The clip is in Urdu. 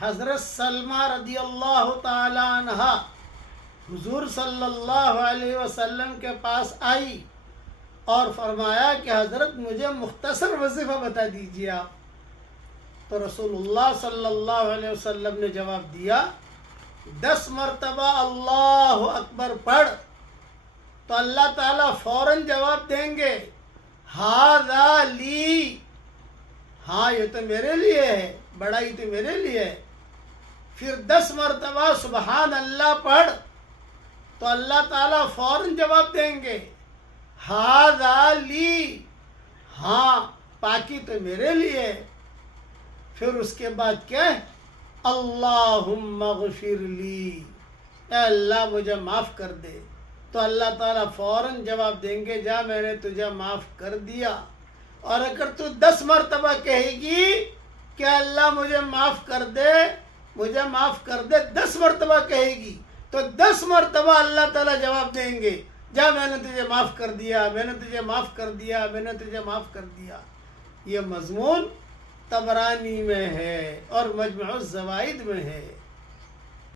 حضرت سلمہ رضی اللہ تعالی عنہ حضور صلی اللہ علیہ وسلم کے پاس آئی اور فرمایا کہ حضرت مجھے مختصر وظیفہ بتا دیجیے آپ. تو رسول اللہ صلی اللہ علیہ وسلم نے جواب دیا 10 مرتبہ اللہ اکبر پڑھ تو اللہ تعالیٰ فوراً جواب دیں گے ھذا لی، ہاں یہ تو میرے لیے ہے، بڑائی تو میرے لیے ہے. پھر 10 مرتبہ سبحان اللہ پڑھ تو اللہ تعالیٰ فوراً جواب دیں گے ھذا لی، ہاں پاکی تو میرے لیے ہے. پھر اس کے بعد کیا ہے؟ اللہم اغفر لی، اے اللہ مجھے معاف کر دے. تو اللہ تعالیٰ فوراً جواب دیں گے جا میں نے تجھے معاف کر دیا. اور اگر تو 10 مرتبہ کہے گی کہ اللہ مجھے معاف کر دے، مجھے معاف کر دے، 10 مرتبہ کہے گی تو 10 مرتبہ اللہ تعالیٰ جواب دیں گے جا میں نے تجھے معاف کر دیا، میں نے تجھے معاف کر دیا، میں نے تجھے معاف کر دیا. یہ مضمون طبرانی میں ہے اور مجمع الزوائد میں ہے.